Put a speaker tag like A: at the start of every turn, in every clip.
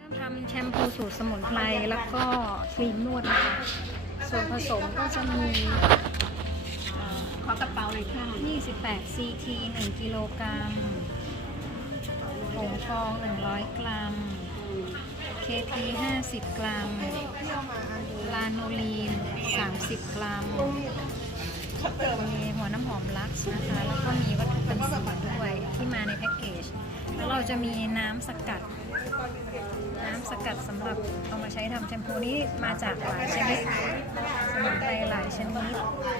A: ทำแชมพูสูตรสมุนไพรแล้วก็ครีมนวดนะคะส่วนผสมก็จะมี
B: ขอกระเป๋าเลยค่ะ
A: 28 CT 1 กิโลกรัมผงฟอง 100 กรัม KT 50 กรัม ลาโนลีน 30 กรัม มีหัวน้ำหอมลักซ์นะคะ แล้วก็มีวัตถุกันเสียด้วยที่มาในแพ็กเกจ แล้วเราจะมีน้ำสกัดสำหรับเอามาใช้ทำแชมพูนี้มาจากหลายชนิดสมุนไพรหลายชนิด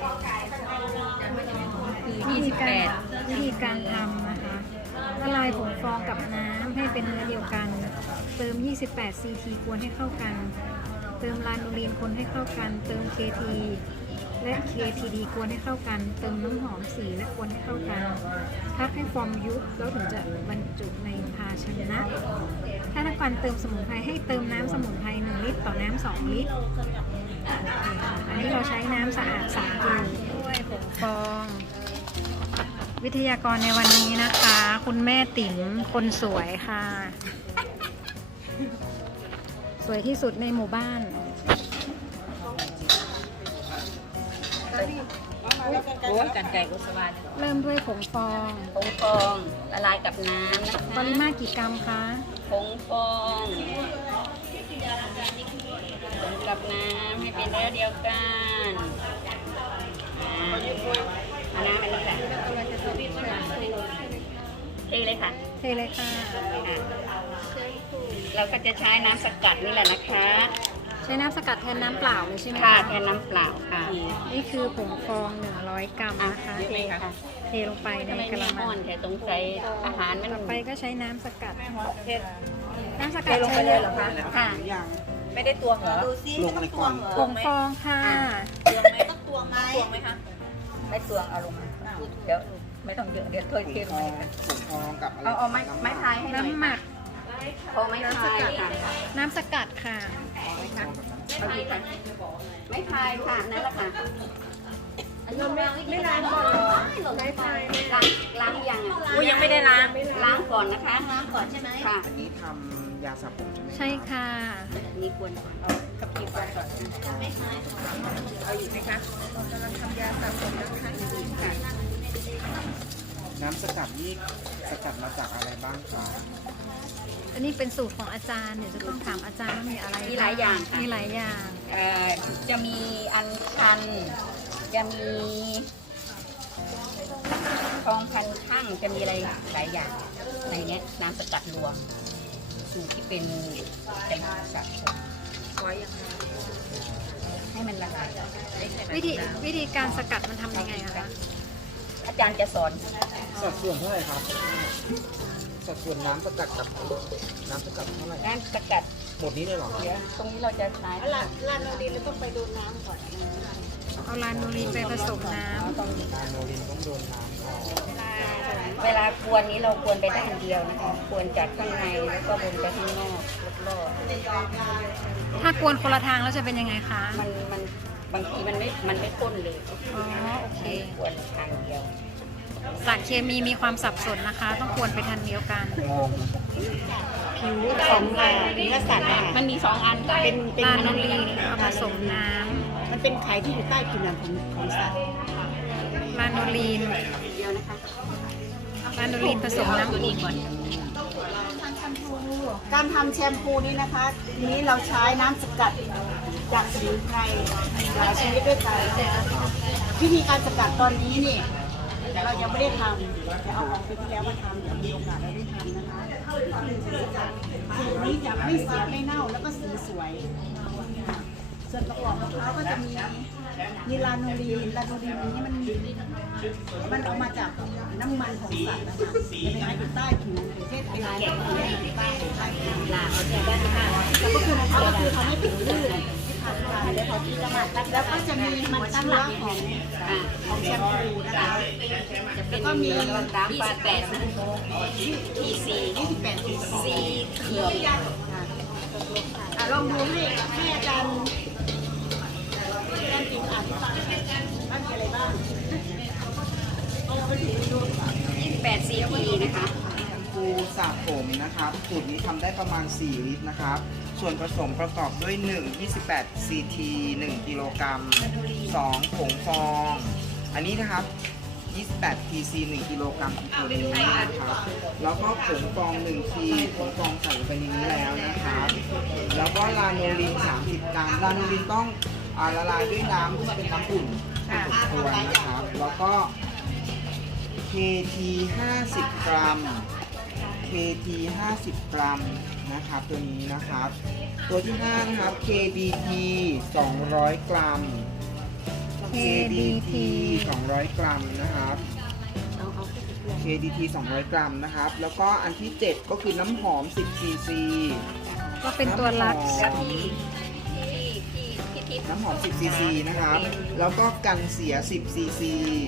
A: วิธีการทำนะคะละลายผงฟองกับน้ำให้เป็นเนื้อเดียวกัน เติม 28 CT กวนให้เข้ากัน เติมลาโนลีนคนให้เข้ากัน เติม KT และ KTD กวนให้เข้ากัน เติมน้ำหอมสีและกวนให้เข้ากันพักให้ฟองยุบแล้วถึงจะบรรจุในภาชนะ ถ้าต้องการเติมสมุนไพรให้เติมน้ำสมุนไพร1 ลิตรต่อน้ำ2 ลิตร อันนี้เราใช้น้ำสะอาด3 กิโลด้วยผงฟอง วิทยากรในวันนี้นะคะ คุณแม่ติ๋มคนสวยค่ะ สวยที่สุดในหมู่บ้าน
B: โอ้ยกันไก่กุศล
A: เริ่มด้วยผงฟอง
B: ผงฟองละลายกับน้ำนะคะ
A: ปริมาตรกี่กรัมคะ
B: ผงฟองผงกับน้ำให้เป็นเนื้อเดียวกันเอาน้ำอันนี้ค่ะตีเลยค่ะ
A: เทเลยค่ะ
B: เราก็จะใช้น้ำสกัดนี่แหละนะคะ
A: ใช้น้ำสกัดแทนน้ำเปล่าเลยใช่ไหม
B: ค่ะ
A: คะ
B: แทนน้ำเปล่าค่ะ
A: นี่คือผงฟอง 100 กรัมนะคะ
B: เยอะไหมคะ
A: เทลงไปใน
B: ทำไม
A: ก
B: มี
A: ระ
B: อ่
A: มั
B: อง นแต่สงสัยอาหารมัน
A: ต่อไปก็ใช้น้ำสกัด น้ำส
B: เท
A: กัด
B: ลงไปเลยเหรอคะค่ะ
C: ไม่ได้ตวงเหรอ
D: ดูซิต้องตวงเหรอ
A: ผงฟองค่ะ
D: ตวงไหมต้องตวงไหม
C: ตวงไหมคะ
B: ไม่ตวงเอาลงมาเดี๋ยวไม่ต้องเยอะเดี๋ยวถ้วยเทลงไปค่ะ
C: ผงทองกับอะไร
B: เอาไม้พายให้หน่อย
A: น้ำหมัก
B: พอไม้พายค่ะ
A: น้ำสกัดค่ะ
B: เอาดีค่ะไม้พายค่ะนั่นแหละค่ะไม่ล้างก่อนไม้พายล้างยังอ่ะ
C: อุ้ยยังไม่ได้ล้าง
B: ล้างก่อนนะคะ
D: ล้างก่อนใช่ไหม
B: ค่ะ
C: อันนี้ทำยาสระผมใช่ไหม
A: ใช่ค่ะ
B: นี่ควรก่อนเอากับพี่ควรก่อนเอาอยู่ไหมคะ
C: น้ำสกัดนี่สกัดมาจากอะไรบ้างคะ
A: อันนี้เป็นสูตรของอาจารย์ เดี๋ยวจะต้องถามอาจารย์ว่ามีอะไร
B: มีหลายอย่างค่ะ
A: มีหลายอย่าง
B: จะมีอัญชันจะมีทองพันช่างจะมีอะไรหลายอย่างในเนี้ยน้ำสกัดรวมสูตรที่เป็นแตงสะสมให้มันละลาย
A: วิธีการสกัดมันทำยังไงอะคะ
B: อาจารย์จะสอน
C: สัดส่วนเท่าไหร่ครับสัดส่วนน้ำสกัดกับน้ำสกัดเท่าไหร่
B: น้ำสกัด
C: หมดนี้เลยเหรอ
B: เดี๋ยวตรงนี้เราจะใช้
D: ลาโนดีเราต้องไปดูน้ำก่อน
A: เอาลาโนลีนไปผสมน้
C: นาโนลินต้องโดนน้ำก่อน
B: เวลากวนนี้เรากวนไปด้านเดียวนะคะกวนจากข้างในแล้วก็บนไปข้างนอกรอบ
A: ำถ้ากวนคนละทางแล้วจะเป็นยังไงคะ
B: ๆมันบางทีมันไม่ข้นเลย
A: อ๋อ โอเค
B: กวนทางเดียว
A: สารเคมีมีความสับสนนะคะ ต้องกวนไปทันเดียวกัน
C: งง
D: ผิวของลาโนดีและสัตว์
B: มันมี2 อันค่ะ
D: เป็น
A: ลาโนลีนเอาผสมน้
D: มันเป็นไข่ที่อยู่ใต้ผิวหนังของสัตว์
A: ำลาโนลีน
B: เดียวนะคะ
A: ลาโนลีนผสมน้ำอุ่น
D: การทำแชมพูนี้นะคะทีนี้เราใช้น้ำสกัดจากสมุนไพรหลายชนิดด้วยกันวิธีการสกัดตอนนี้นี่เรายังไม่ได้ทำจะเอาของปีที่แล้วมาทำเดี๋ยวมีโอกาสเราได้ทำนะคะสีนี้จะไม่เสียไม่เน่าแล้วก็สีสวย ส่วนประกอบมะพร้าวก็จะมีลาโนลีนนี้มันออกมาจากน้ำมันของสัตว์นะคะจะเป็นอยู่ใต้ผิวอย่างเช่นเป็นลายของอยู่ใต้ผิว
B: ลาเอาจากด้านข้าง
D: ก็คือนะคะก็คือทำให้ผิวลื่นแล้วก็จะมีมันตั้งหลักของแชมพูนะคะ
B: แล้วก็มีน้ำปลาแตกทีซี
D: 28ที
B: ซีเขียว
D: ลองดูให้อาจารย์ติดอ่านให้ฟังว่ามีอะไรบ้างเอาไปถือดู
B: 28 CP นะคะ
D: แ
C: สระผมนะครับสูตรนี้ทำได้ประมาณ 4 ลิตรนะครับ ส่วนผสมประกอบด้วย 1 28 CT 1 กิโลกรัม 2 ผงฟอง อันนี้นะครับ 28 TC 1 กิโลกรัมคือตัวนี้นะครับ แล้วก็ผงฟอง1ทีผงฟองใส่ไปในนี้แล้วนะครับ แล้วก็ลาโนลิน 30 กรัม ลาโนลินต้องละลายด้วยน้ำที่เป็นน้ำอุ่นพอสมควรนะครับ แล้วก็ KT 50 กรัม KT 50 กรัมนะครับตัวนี้นะครับ ตัวที่ 5 นะครับ KDT 200 กรัม KDT 200 กรัมนะครับ KDT 200 กรัมนะครับ แล้วก็อันที่ 7 ก็คือน้ำหอม 10 cc
A: ก็เป็นตัวลักษณ์
C: น้ำหอม 10 cc นะครับ แล้วก็กันเสีย 10 cc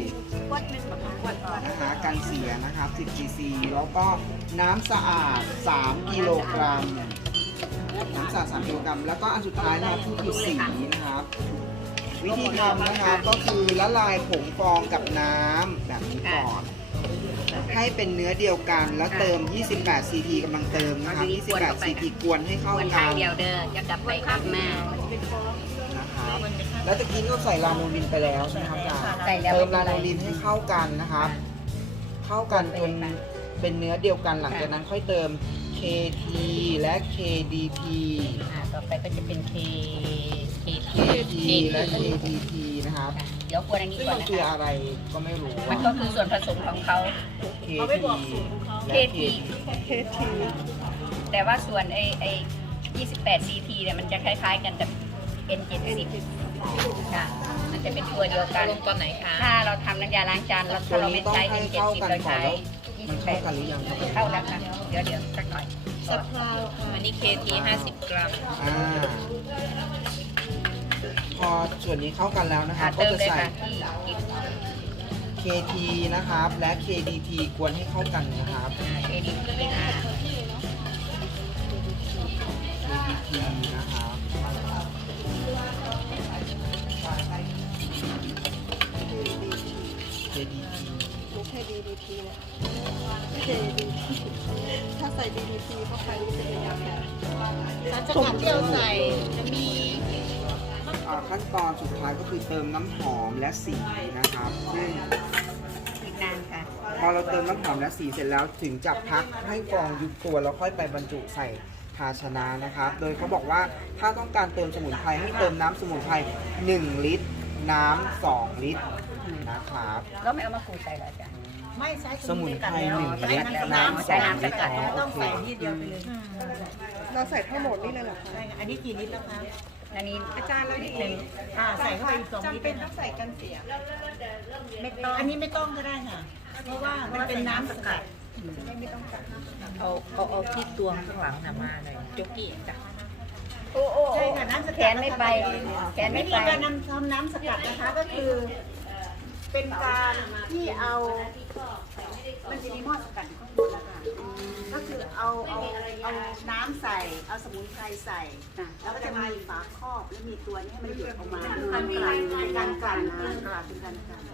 C: นะคะกันเสียนะครับ 10 cc แล้วก็น้ำสะอาด 3 กิโลกรัม น้ำสะอาด 3 กิโลกรัม แล้วก็อันสุดท้ายนะครับคือสีนะครับ วิธีทำนะครับก็คือละลายผงฟองกับน้ำแบบนี้ก่อน ให้เป็นเนื้อเดียวกันแล้วเติม 28 CT กำลังเติมนะครับ 28 CT กวนให้เข้า
B: คนไท
C: กั
B: ย
C: น
B: เดียวเด้อจะกลับไปกลับมา
C: นะครับ แล้วตะกี้ก็ใส่ลาโนลินไปแล้วใช่ไหมครับอาจารย์
B: ใส่แล้ว
C: เติมลาโนลินให้เข้ากันนะครับ เข้ากันจนเป็นเนื้อเดียวกัน หลังจากนั้นค่อยเติม KT และ KDT
B: ต่อไปก็จะเป็น
C: KT และ KDT นะครับ
B: เดี๋ยวควรอันนี้
C: ซึ่ง
B: ก่อ
C: มัน น
B: นะ
C: คือ
B: คะ
C: อะไรก็ไม่รู้
B: มันก็คือส่วนผสมของเขา
C: KT และ
B: KT แต่ว่าส่วนไอ้ 28 CT เนี่ยมันจะคล้ายๆกันกับ N70 ค่ะ มันจะเป็นตัวเดียวกันลงตอนไหนคะ ถ้าเราทำน้ำยาล้างจานแล้วถ้าเราไม่ใช้ N70 เราใช้
C: มันเข้ากันหรือยังครับ
B: เข้าแล้วค่ะ เดี๋ยวสักหน่อย
E: อันนี้ KT 50 กรัม
C: พอส่วนนี้เข้ากันแล้วนะครับก็
B: เติม
C: จะ
B: เลย
C: ใส่
B: ค่ะที่
C: KT นะครับและ KDT กวนให้เข้ากันนะครับ
B: ADP ค่ะ
C: KDT นะครับ KDT
E: ไม่ใช่ DDT นะไม่ใช่ DDT ถ้าใส่ DDT เข้าไปนี่จะเป็นยังไงสารสกัดที่เราใส่จะมี
C: ขั้นตอนสุดท้ายก็คือเติมน้ำหอมและสีนะครับซึ่ง
B: อีกนานค่ะ
C: พอเราเติมน้ำหอมและสีเสร็จแล้วถึงจะพักให้ฟองยุบตัวแล้วค่อยไปบรรจุใส่ภาชนะนะครับ โดยเขาบอกว่าถ้าต้องการเติมสมุนไพรให้เติมน้ำสมุนไพร1 ลิตร น้ำ2 ลิตรนะครับ
B: แล้วไม่เอามาขูดใส่เหรอจ๊ะ
D: ไม่ใช้
C: สมุนไพร1 ลิตร
B: น้ำ
C: น้ำ
B: ใช้
C: 2
B: น้ำส
C: ลิตร
B: กัด
D: ไม่ต้องใส่ที่เดียวไปเลย
E: เราใส่ทั้งหมดนี่เลยเหรอคะ
D: ใช่ค่ะอันนี้กี่ลิตรแล้วคะ
B: อันนี้
E: อาจารย์แล้วนี่
B: หนึ่ง
D: ใส่เข้าไปอีก2ลิตร
E: จำเป็นต้องใส่กันเสีย
D: ไม่ต้องอันนี้ไม่ต้องก็ได้ค่ะ เพราะว่ามันเป็นน้ำสกัด
E: เอาที่ตวงข้างหลังน่ะมาเลยจุกี้จ้ะ
B: โอ้โอ้
D: ใช่ค่ะน้ำสกัด
B: แขนไม่ไปแขนไม่
D: วิ
B: ไป
D: ธีการทำน้ำสกัดนะคะก็คือ เป็นการที่เอามันจะมีหม้อสกัดอยู่ข้างบนนะคะก็คือเอาน้ำใส่เอาสมุนไพรใส่ แล้วก็จะมีฝาครอบแล้วมีตัวนี้ให้มันหยุดออกมาเป็นการกลั่นเป็นการกลั่น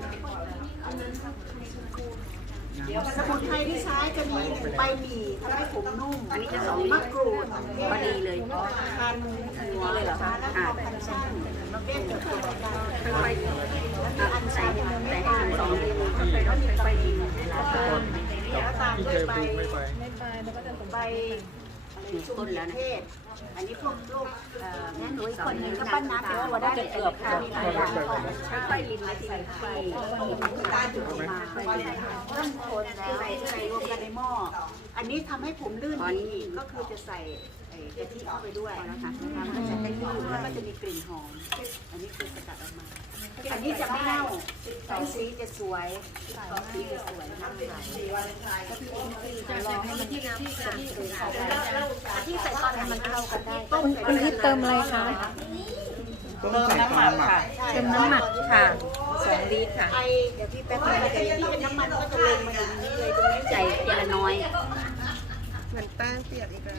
D: สมุนไพรที่ใช้จะมี1 ใบหมี่ทำให้ผมนุ่ม
B: อันนี้จะ2
D: มะกรูด
B: พอดีเลย
D: คันหัวเลยเหรอคะแล้วก็คันช่างมาเป็นเกี่ยวกับการแล้วมีอันชันแต่ให้ทั้ง2เลยค่อยๆกินแล้วตามด้วยใบใบต้นแล้วเทศอันนี้พวกลูกงั้นหนูอีกคนนึงก็ปั้นน้ำเดี๋ยวว่าได้เกือบค่ะมีหลายอย่างค่อยๆลินไปทีละค่อยตาจุดมาต้นโคนแล้วใส่รวมกันในหม้ออันนี้ทำให้ผมลื่นดีก็คือจะใส่กะทิเข้าไปด้วยนะคะมันก็จะได้ลื่นแล้วก็จะมีกลิ่นหอมอันนี้คือสกัดออกมาอันนี้จะไม่เน่าใส่สีจะสวยสีจะสวยน้ำใสรอให้มันที่ใส่ตอนนั้นมันเข้ากันได้ต้ม
A: คุณอีทเติมอะไรคะ
C: ต้องใส่ฟองหมัก
A: เติมน้ำหมัก
E: ค่ะ2 ลิตรค่ะ
D: ไอเดี๋ยวพี่แป๊บนึงที่น้ำมันก็จะลงมาอย่างนี้เลยตรงนี้
B: ใส่ทีละน้อย
E: เหมือนแป้งเปียกอีกแล้ว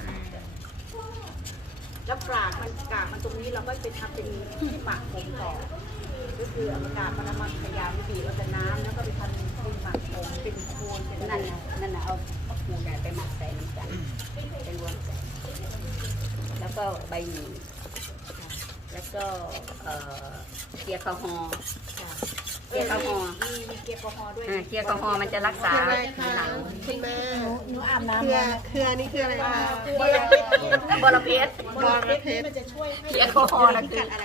D: แล้วกากมันตรงนี้เราก็ไปทำเป็นที่หมักผมต่อก็คือเอากากมันมาพยายามบีบเอาแต่น้ำแล้วก็ไปทำเป็นหมักผมเป็นโคนเป็น
B: นั่นน่ะเอาพูได้ไปหมักใส่น้ำตาลไปรวมใส่แล้วก็ใบหมี่แล้วก็เกลียร์แอลกอฮอล์เกลียร์แอลกอฮอล์
D: มีเกลียร์แอลกอฮอล์ด้วย
B: เกลียร์แอลกอฮอล์มันจะรักษา
E: คืออะไร
B: ผิ
E: คะ
B: วหนัง
E: คุณแม่
D: หนูอาบน้ำ
E: เครือเครือนี่คืออะไรคะ
B: บอระเพ็ด
E: บอระเพ็ด
D: มันจะช่วยให้
B: เกลียร์แอลกอฮอล์นะคือ
D: อะไร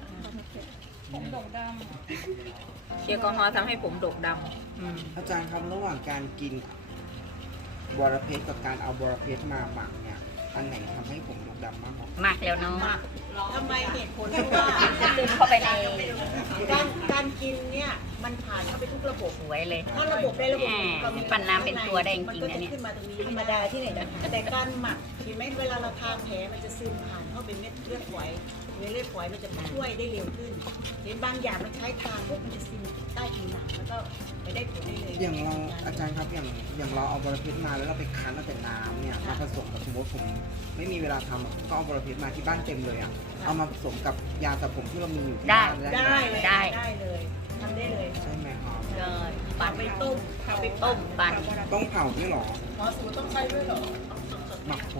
B: เกลียร์แอลกอฮอล์ทำให้ผมดกดำ
C: อาจารย์ครับระหว่างการกินบอระเพ็ดกับการเอาบอระเพ็ดมาหมักเนี่ยอันไหนทำให้ผมดกดำมากกว่า
B: มากแล้วเนาะ
D: ทำไมเหตุผลเพราะว่า
B: จะซึมเข้าไปใน
D: การกินเนี่ยมันผ่านเข้าไปทุกระบบ
B: สวยเลย
D: ถ้าระบบได้ระบบ
B: ปั่นน้ำเป็นตัวได้จริงๆ
D: มั
B: นะ
D: ก็
B: เนี่ย
D: จะขึ้นมาตรงนี้ธรรมดาที่ไหนนะแต่การหมักเห็นไหมเวลาเราทาแผลมันจะซึมผ่านเข้าไปเม็ดเลือดฝอยเม็ดเลือดฝอยมันจะช่วยได้เร็วขึ้นเห็นบางอย่างมันใช้ทาปุ๊บมันจะซึมใต้ผิวหนังแล้วก็ไปได้ผลได้เลย
C: อย่างเราอาจารย์ครับอย่างเราเอาบอระเพ็ดมาแล้วเราไปคั้นเอาแต่น้ำเนี่ยมาผสมกับสมมติผมไม่มีเวลาทำก็เอาบอระเพ็ดมาที่บ้านเต็มเลยอ่ะเอามาผสมกับยาสระผมที่เรามีอยู่ที่บ้าน
D: ได้
C: ไหม
D: เลย
B: ได้
D: ได้เลยทำได้เลย
C: ใช่ไหมครับ
B: ปั่น
D: ไปต้มเอาไป
B: ต้มปั่น
C: ต้องเผาด้วยเหรอ
D: หมอสูต้องใช้ด้วยเหรอ
C: หมักผม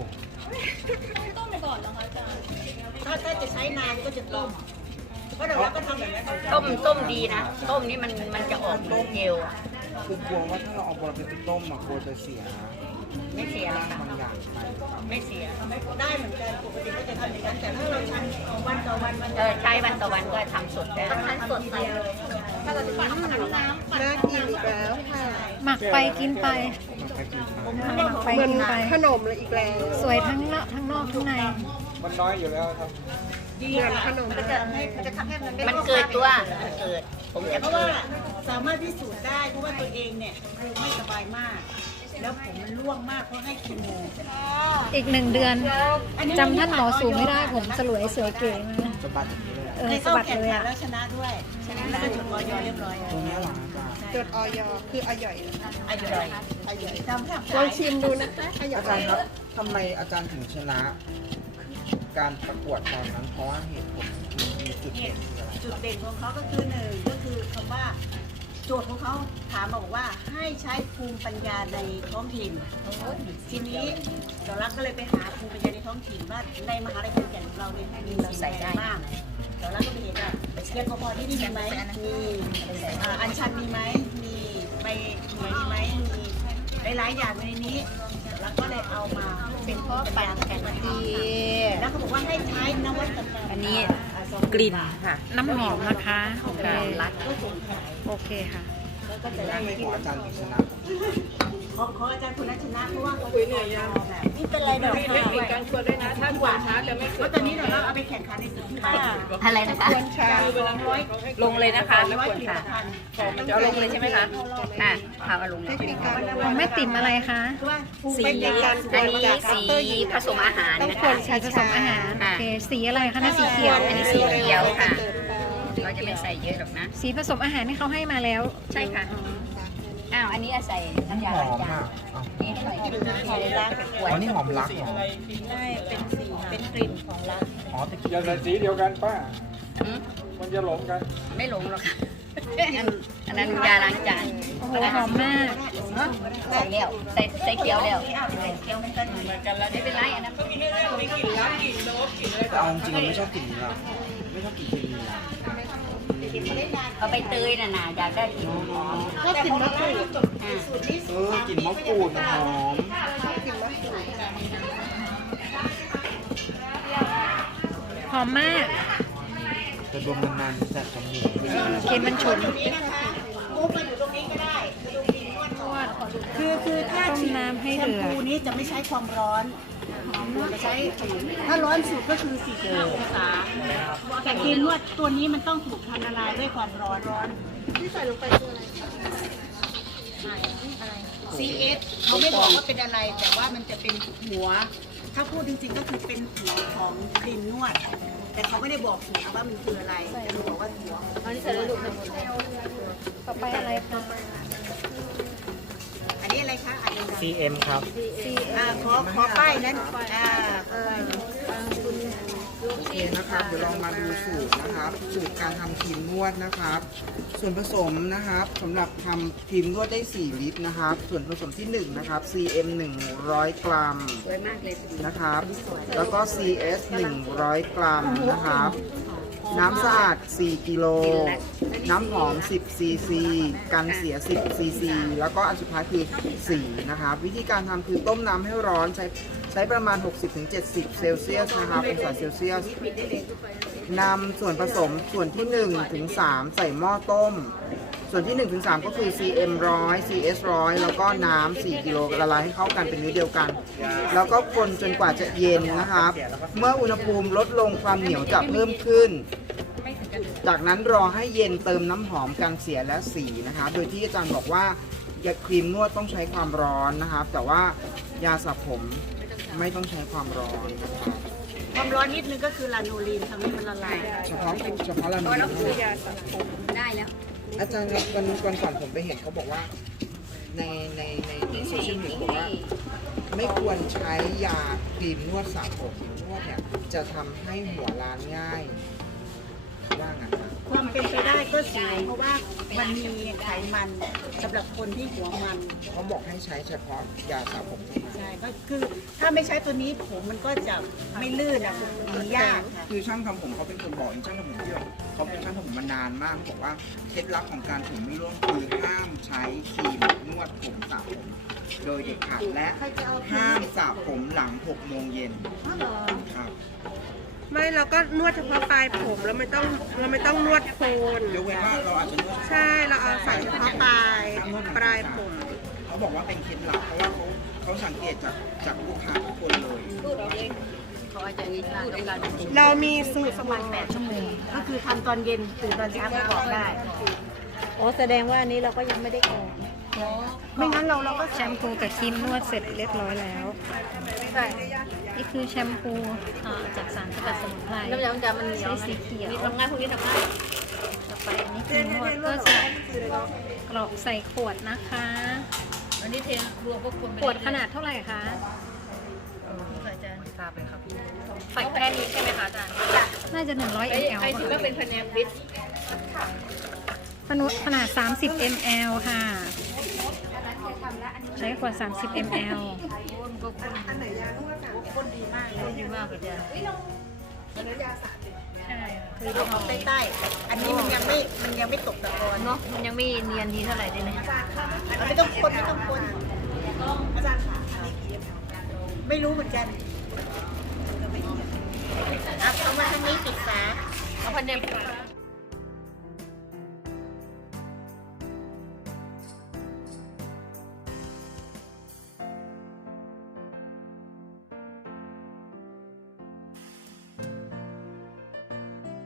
D: ถ้าจะใช้นานก็จะต้มเพราะเดี๋ยวเราก็ทำแบบนี้
B: ต้มดีนะ ต้มนี่มันจะออกเหมือนเจลอะ
C: คือกลัวว่าถ้าเราเอาบอระเพ็ดไปต้มอะกลัวจะเสีย
B: ไม่เสียหรอก
C: ร่าง
B: ค่ะ
C: บางอย่างไป
B: ไม่เสีย
D: ได้เหมือนกันปกติก็จะทำอย่างนั้นแต่ถ้าเราใช้วันต่อวันมัน
B: ใช้วันต่อวันก็ทำสดได้
D: ทำสดใส่เลยถ้าเราจะปั่นน้ำ
E: น่ากินอีกแล้วค่ะ
A: หมักไปกินไป
C: หมักไปกินไป
A: หมักไป
E: เหมือน
A: กินไป
E: ขนมเลยอีกแล้ว
A: สวยทั้งนอกทั้งนอกทั้งใน
C: มันน้อยอยู่แล้วครับ
D: ดี
E: เหมือน
D: ค่ะ
E: ขนม
D: มันจะให้มันจะทำให้มัน
B: มันเกิดตัวมันเกิด ผมจะ
D: เพราะ
B: เกิ
D: ว่า
B: ด
D: สามารถพิสูจน์ได้เพราะว่าตัวเองเนี่ยไม่สบายมาก แล้วผมมันร่วงมากเพราะให้คีโม
A: อีก1 เดือนจำท่านหมอสูไม่ได้ผมสลวยสวยเก๋มาก
C: จะบัดอย่างนี้เลย
A: สะ
D: เข้า
A: บัด
D: แข่ง
A: เลย
D: ขัน
A: อ่ะ
D: แล้วชนะด้วยชนะได้จดออยเรียบร้อย
C: ตรงนี้เหรออาจารย์
E: จดออยคืออร่อย
D: อร่อยอร่อยทำให้
E: ลองชิมดูนะคะอร่
C: อา
E: อ
C: จาร
E: ย
C: ย์ครับทำไมอาจารย์ถึงชนะ การประกวดตอนนั้นเพราะว่าเหตุผลมีจุดเด่นคืออะไร
D: จุดเด่นของเขาก็คือหนึ่งก็คือคำว่าโจทย์ของเขาถามมาบอกว่าให้ใช้ภูมิปัญญาในท้องถิ่น ทีนี้เจ้ารักก็เลยไปหาภูมิปัญญาในท้องถิ่นว่าในมหาลัยขอนแก่นของเราเนี่ยมีสิ่งใดบ้างเจ้ารักก็ไปเห็นว่าเชียร์กพที่นี่มีไหมมีอัญชันมีไหมมีใบเหมยมีไหมมีหลายๆอย่างในนี้เจ้ารักก็เลยเอามาเป็นข้อปัญญากันดีแล้วเขาบอกว่าให้ใช้นวัตกรรม
B: อันนี้กลิ่นค่ะ
A: น้ำหอมนะคะโอเค
B: รัด
D: ก็สงสัย
A: โอเคค่ะ
D: ก็จะได้
C: ทำไมขออาจารย์ถึงชนะ
D: ขออาจารย์คุณนัชนะเพราะว่าเขาคุยเหนื่อยยังนี่เป็นไรเดี๋ยวเทคนิคการควรด้วยนะถ้ากว่าช้าจะไม่เพราะตอนนี้เดี๋ยวเราเอาไปแข่งขันในสิ่งที่บ้าน
B: อะไรนะคะ
D: 200
B: ลงเลยนะคะ
D: ร้อยผลิตภัณฑ์
B: จะเอาลงเลยใช่ไหมคะค่ะพามาลง
E: เทคนิคการ
A: ของแม่ติ๋มอะไรคะ
D: คือว่าภูมิ
B: สี
D: ปัญญา
B: อันนี้สีผสมอาหาร
E: ต้อง
B: นะ
E: คว
B: คะ
E: ร
A: ใช้ผสมอาหารโอ
B: ค่ะ
A: เคสีอะไรคะนะสีเขียว
B: อันนี้สีเขียวค่ะ เราจะไม่ใส่เยอะหรอกนะ
A: สีผสมอาหารที่เขาให้มาแล้ว
B: ใช่ค่ะ อ้าว อันนี้ใส่น้ำยา
C: ห
B: ล้า
C: อง ม
B: จา
C: อ่ะ
B: นนี่ใส่หอมล้างขว
C: อ๋
B: ด
C: อนี่หอมรักเหรอ
D: ได้เป็นสีเป็นกลิ่นของรัก
C: อ๋อตะกี้
F: อย่าใส่สีเดียวกันป้า
B: หืม
F: มันจะหลงกัน
B: ไม่หลงหรอกค่ะ อันนั้นยาล้างจาน
A: โอ้โหหอมมาก
B: ใส่เลี้ยวใส่เขียวเลี้ยว
D: นี่เอาใส่เกี๊ยวมันก็ดี
B: ไม่เป็นไรอันนั้นก็มีให้เราไม่กินแล้ว
C: แต่เอาจริงๆเราไม่ชอบกลิ่นนี้หรอกไม่ชอบกลิ่นเคมีอะ
B: เอาไปเตยน่ะนะอยากได้กลิ่นหอม
D: ชอบกินมะกรูด
B: อ่า
D: สูตรนี้
C: กลิ่นมะกรูดมันหอม
A: หอมมาก
C: แต่ดมนานๆแสบจมูก
A: เค็มมันฉุน
D: นี้นะคะมุกมาอยู่ตรงนี้ก็ได้ดูดีนวดคือถ้า
A: ต้ม
D: ฉีด
A: น้ำให้
D: แชม
A: เดือ
D: พู
A: ด
D: นี้จะไม่ใช้ความร้อนจะใช้ถ้าร้อนสุดก็คือ45องศาแต่ครีมนวดตัวนี้มันต้องถูกทำละลายด้วยความร้อนที่ใส่ลงไปคืออะไร CS เขาไม่บอกว่าเป็นอะไร แต่ว่ามันจะเป็นหัว ถ้าพูดจริงๆก็คือเป็นหัวของครีมนวด แต่เขาไม่ได้บอกหัวว่ามันคืออะไรแต่เขาบอกว่าหัวอันนี้ใส่แล้วลูก
A: ต่อไปอะไรคะ
D: อันนี้อะไรคะอันนี้
C: CM ครับ
D: ขอป้ายนั้นคุณ
C: โอเคนะครับเดี๋ยวลองมาดูสูตรนะครับ สูตรการทำครีมนวดนะครับ ส่วนผสมนะครับสำหรับทำครีมนวดได้ 4 ลิตรนะครับ ส่วนผสมที่ 1 นะครับ CM 100 กรัม
B: สวยมากเลย
C: นะครับ แล้วก็ CS 100 กรัมนะครับ น้ำสะอาด 4 กิโล น้ำหอม 10 ซีซี กันเสีย 10 ซีซี แล้วก็อันสุดท้ายคือสีนะครับ วิธีการทำคือต้มน้ำให้ร้อนใช้ประมาณ 60-70 เซลเซียสนะครับองศาเซลเซียส นำส่วนผสมส่วนที่ 1 ถึง 3 ใส่หม้อต้ม ส่วนที่ 1 ถึง 3 ก็คือ CM 100 CS 100 แล้วก็น้ำ 4 กิโลละลายให้เข้ากันเป็นเนื้อเดียวกัน แล้วก็คนจนกว่าจะเย็นนะครับ เมื่ออุณหภูมิลดลงความเหนียวจะเพิ่มขึ้น จากนั้นรอให้เย็นเติมน้ำหอมกันเสียและสีนะครับ โดยที่อาจารย์บอกว่ายาครีมนวดต้องใช้ความร้อนนะครับ แต่ว่ายาสระผมไม่ต้องใช้ความร้อนนะครับ
D: ความร้อนนิดนึงก็คือลาโนลีนทำให้มันละลาย
C: เฉพาะเรามีนะครับ
B: ได้แล้ว
C: อาจารย์ครับวันก่อนผมไปเห็นเขาบอกว่าในโซเชียลมีเดียบอกว่า ไม่ควรใช้ยาครีมนวดสระผมนวดเนี่ยจะทำให้หัวล้านง่ายว่าไงครับ
D: ความเป็นไปได้ก็สูงเพราะว่ามันมีไขมันสำหรับคนที่หัวมัน
C: เขาบอกให้ใช้เฉพาะยาสระผมเท่านั้น
D: ใช่ก็คือถ้าไม่ใช้ตัวนี้ผมมันก็จะไม่ลื่นอ่ะมันยากค่ะ
C: คือช่างทำผมเขาเป็นคนบอกเองช่างทำผมที่เขาเป็นช่างทำผมมานานมากเขาบอกว่าเคล็ดลับของการผมไม่ร่วงคือห้ามใช้ครีมนวดผมสระผมโดยเด็ดขาดและห้ามสระผมหลัง6 โมงเย็นครับ
E: ไม่เราก็นวดเฉพาะปลายผมเราไม่ต้องนวดโคน
C: ยกเว้นว่าเราอาจจะนวด
E: ใช่เราเอาใส่เฉพาะปลายผม
C: เขาบอกว่าเป็นเคล็ดลับเพราะว่าเขาสังเกตจากลูกค้าทุกคนเลย
B: เขาอาจจะนิดนึงต้องการ
E: เรามีสูตร
D: ประมาณ8 ชั่วโมงก็คือทำตอนเย็นตื่นตอนเช้าก็ออกได้
A: โอ้แสดงว่าอันนี้เราก็ยังไม่ได้ออก
D: ไม่งั้นเราก็
A: แชมพูกับครีมนวดเสร็จเรียบร้อยแล้ว นี่คือแชมพูจากสารสกัดสมุนไพร
B: น้ำยาจะมันเหนียว
A: ใช้สีเขียว
B: มีทำง่ายพวกนี้ทำง่าย
A: ต่อไปอันนี้ครีมนวดก็จะกรอกใส่ขวดนะคะ
B: วันนี้เทรวมพวกคน
A: ขวดขนาดเท่าไหร่คะ
B: อาจารย์ทราบเลยครับใส่แค่นี้ใช่ไหมคะอาจารย์
A: น่าจะ 100
B: ใคร
A: ml
B: ถือว่าเป็นคะแนนฟิต
A: ขนาด 30 ml ค่ะ ใช้ขวด 30 ml
D: คนดีมากเลย
B: ดีมากอาจารย์
D: คือเราเอาใต้ๆอันนี้มันยังไม่ตกตะกอน
B: เนาะมันยังไม่เนียนดีเท่าไหร่เลยนะ
D: เราไม่ต้องคนอาจารย์ค่ะไม่รู้เหมือนกันเอามาทางนี้ปิดฝา
B: เอาพันเดียว